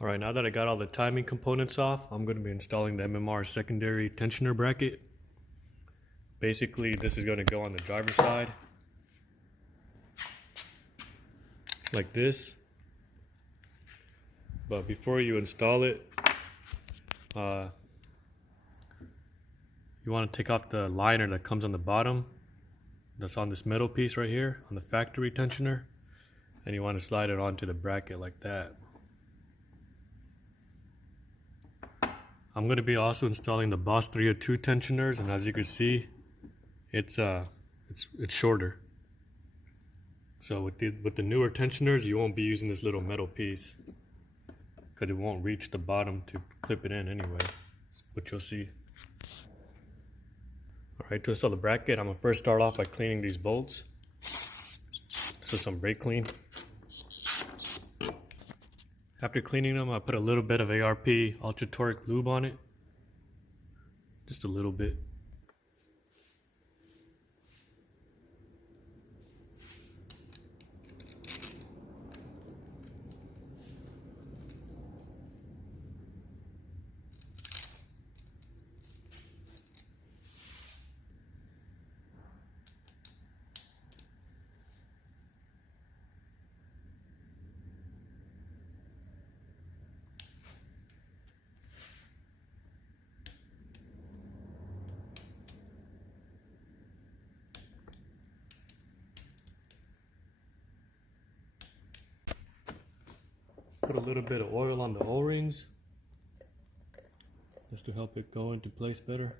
Alright, now that I got all the timing components off, I'm going to be installing the MMR secondary tensioner bracket. Basically, this is going to go on the driver's side, like this. But before you install it, you want to take off the liner that comes on the bottom, that's on this metal piece right here, on the factory tensioner. And you want to slide it onto the bracket like that. I'm going to be also installing the Boss 302 tensioners, and as you can see, it's shorter. So with the newer tensioners, you won't be using this little metal piece because it won't reach the bottom to clip it in anyway, which you'll see. Alright, to install the bracket, I'm going to first start off by cleaning these bolts. So some brake clean. After cleaning them, I put a little bit of ARP Ultra Torque lube on it. Just a little bit. Put a little bit of oil on the O-rings just to help it go into place better.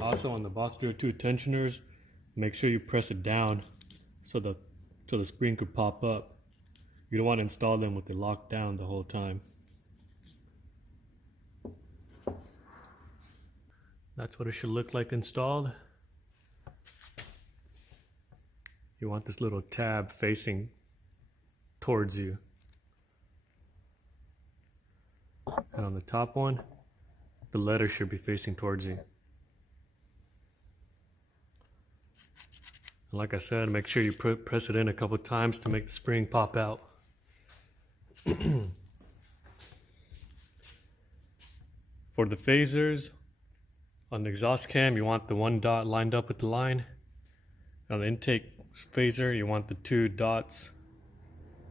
Also on the Boss 302 tensioners, make sure you press it down so the spring could pop up. You don't want to install them with it locked down the whole time. That's what it should look like installed. You want this little tab facing towards you. And on the top one, the letter should be facing towards you. And like I said, make sure you press it in a couple times to make the spring pop out. For the phasers, on the exhaust cam, you want the one dot lined up with the line. On the intake phaser, you want the two dots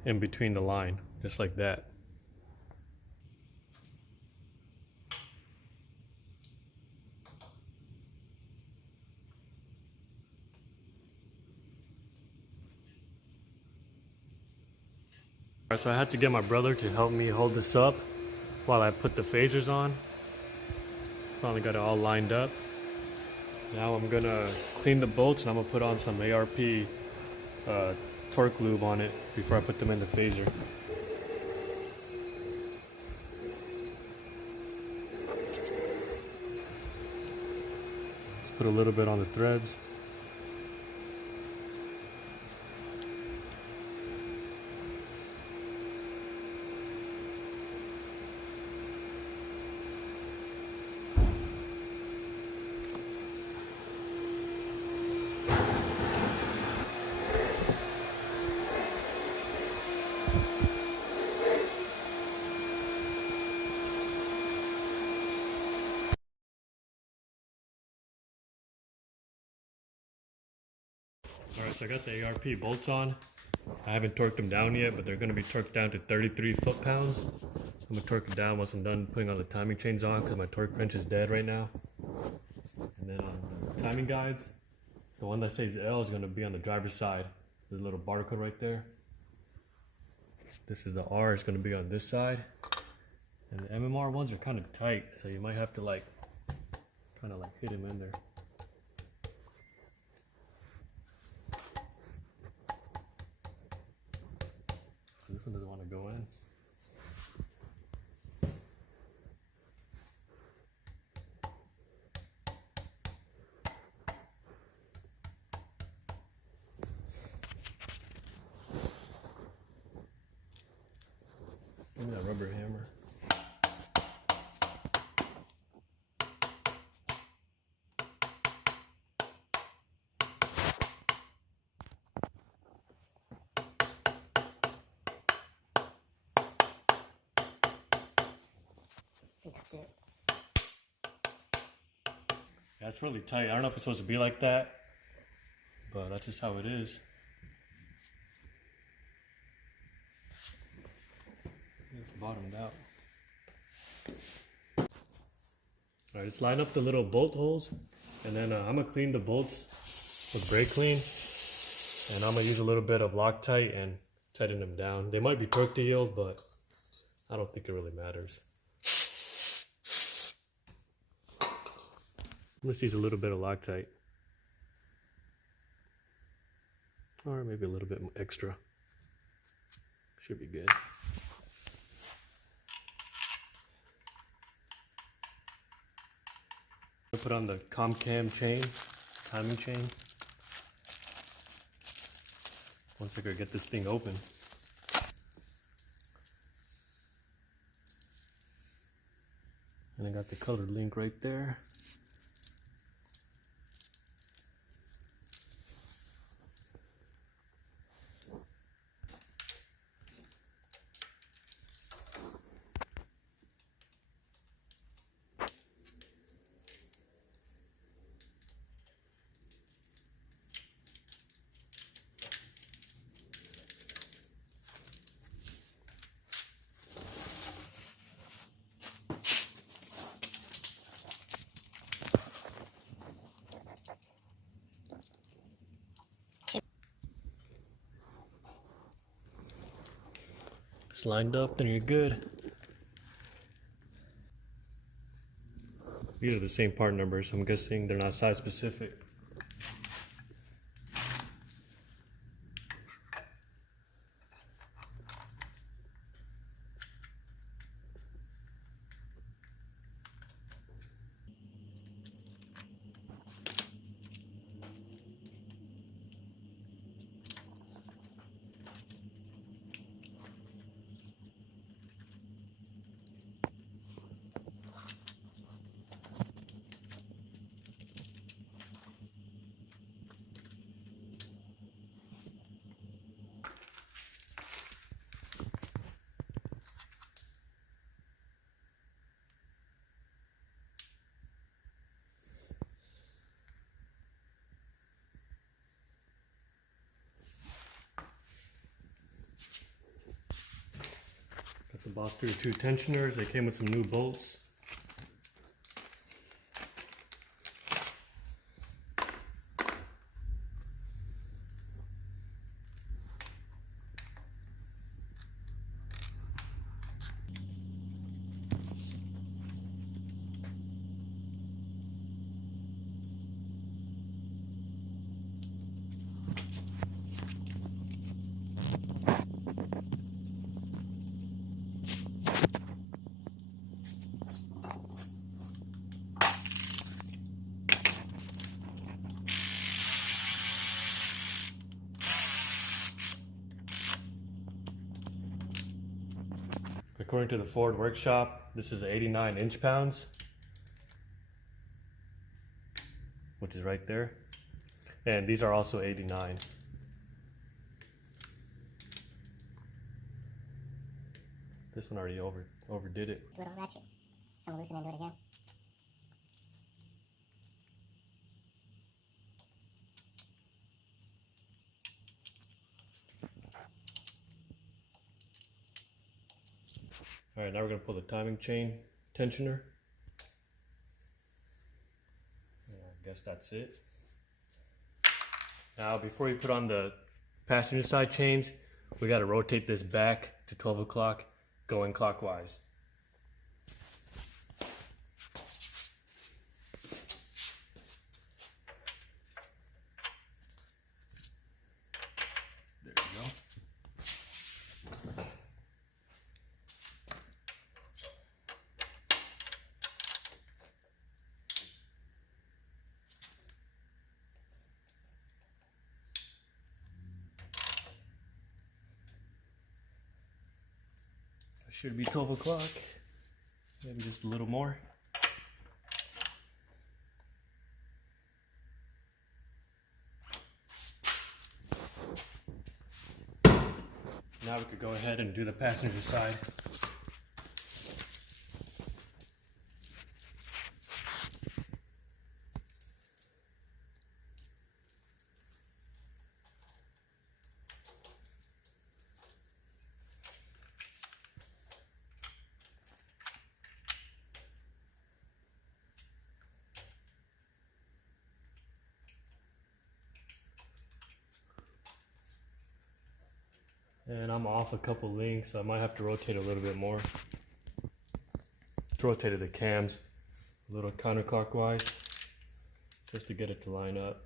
in between the line, just like that. Alright, so I had to get my brother to help me hold this up while I put the phasers on. Finally got it all lined up. Now I'm gonna clean the bolts and I'm gonna put on some ARP torque lube on it before I put them in the phaser. Just put a little bit on the threads. Alright, so I got the ARP bolts on. I haven't torqued them down yet, but they're going to be torqued down to 33 foot-pounds. I'm going to torque it down once I'm done putting all the timing chains on because my torque wrench is dead right now. And then on the timing guides, the one that says L is going to be on the driver's side. There's a little barcode right there. This is the R, it's going to be on this side. And the MMR ones are kind of tight, so you might have to kind of hit them in there. This one doesn't want to go in. Give me that rubber hammer. that's it. Yeah, it's really tight. I don't know if it's supposed to be like that, but that's just how it is. It's bottomed out. Alright, just line up the little bolt holes, and then I'm gonna clean the bolts with brake clean, and I'm gonna use a little bit of Loctite and tighten them down. They might be torque to yield, but I don't think it really matters. I'm gonna use a little bit of Loctite, or maybe a little bit extra. Should be good. I'll put on the ComCam chain, timing chain. Once I could get this thing open. And I got the colored link right there. It's lined up, then you're good. These are the same part numbers. I'm guessing they're not size specific. Got the Boss 32 tensioners. They came with some new bolts. According to the Ford workshop, this is 89 inch-pounds, which is right there. And these are also 89. This one already overdid it. Do it on ratchet. So I'm gonna loosen and do it again. All right, now we're gonna pull the timing chain tensioner. I guess that's it. Now, before you put on the passenger side chains, we gotta rotate this back to 12 o'clock, going clockwise. There you go. Should be 12 o'clock, maybe just a little more. Now we could go ahead and do the passenger side. And I'm off a couple links, so I might have to rotate a little bit more. Rotated the cams a little counterclockwise just to get it to line up.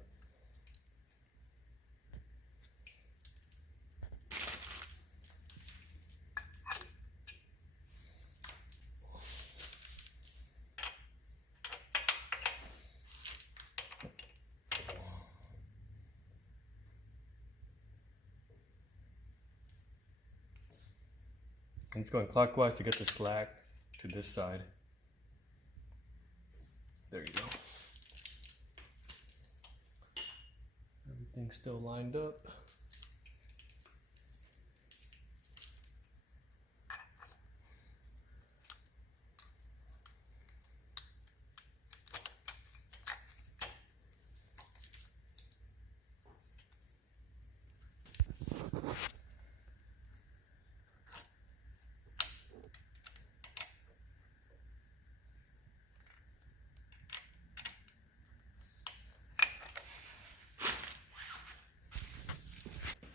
And it's going clockwise to get the slack to this side. There you go. Everything's still lined up.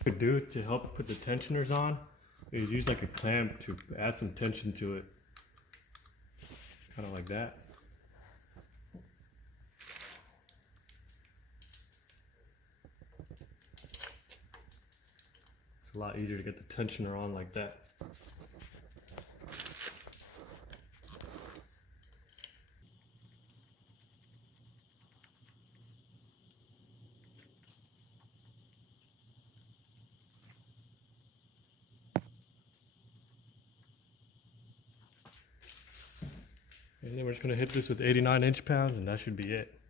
Could do to help put the tensioners on is use like a clamp to add some tension to it, kind of like that. It's a lot easier to get the tensioner on like that. And then we're just going to hit this with 89 inch pounds and that should be it.